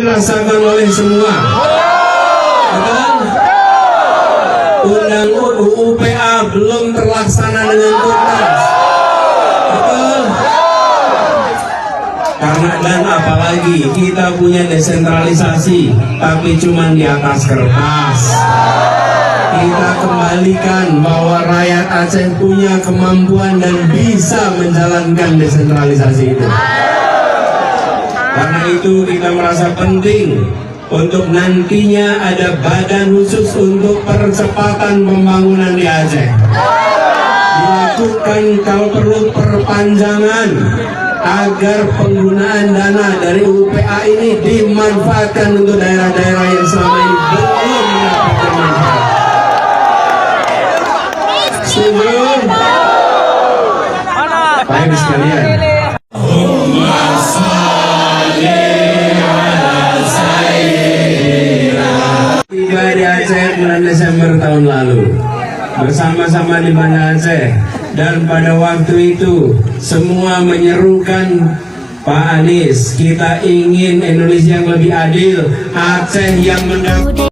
dirasakan oleh semua. Betul? Undang UPA belum terlaksana dengan tuntas. Betul? Karena dan apalagi kita punya desentralisasi, tapi cuma di atas kertas. Kita kembalikan bahwa rakyat Aceh punya kemampuan dan bisa menjalankan desentralisasi itu. Karena itu kita merasa penting untuk nantinya ada badan khusus untuk percepatan pembangunan di Aceh. Dilakukan kalau perlu perpanjangan agar penggunaan dana dari UPA ini dimanfaatkan untuk daerah-daerah yang selama ini belum mendapatkan manfaat. Setuju? Baik sekalian. Tiba di Aceh bulan Desember tahun lalu bersama-sama di Banda Aceh, dan pada waktu itu semua menyerukan Pak Anies, kita ingin Indonesia yang lebih adil, Aceh yang mendapat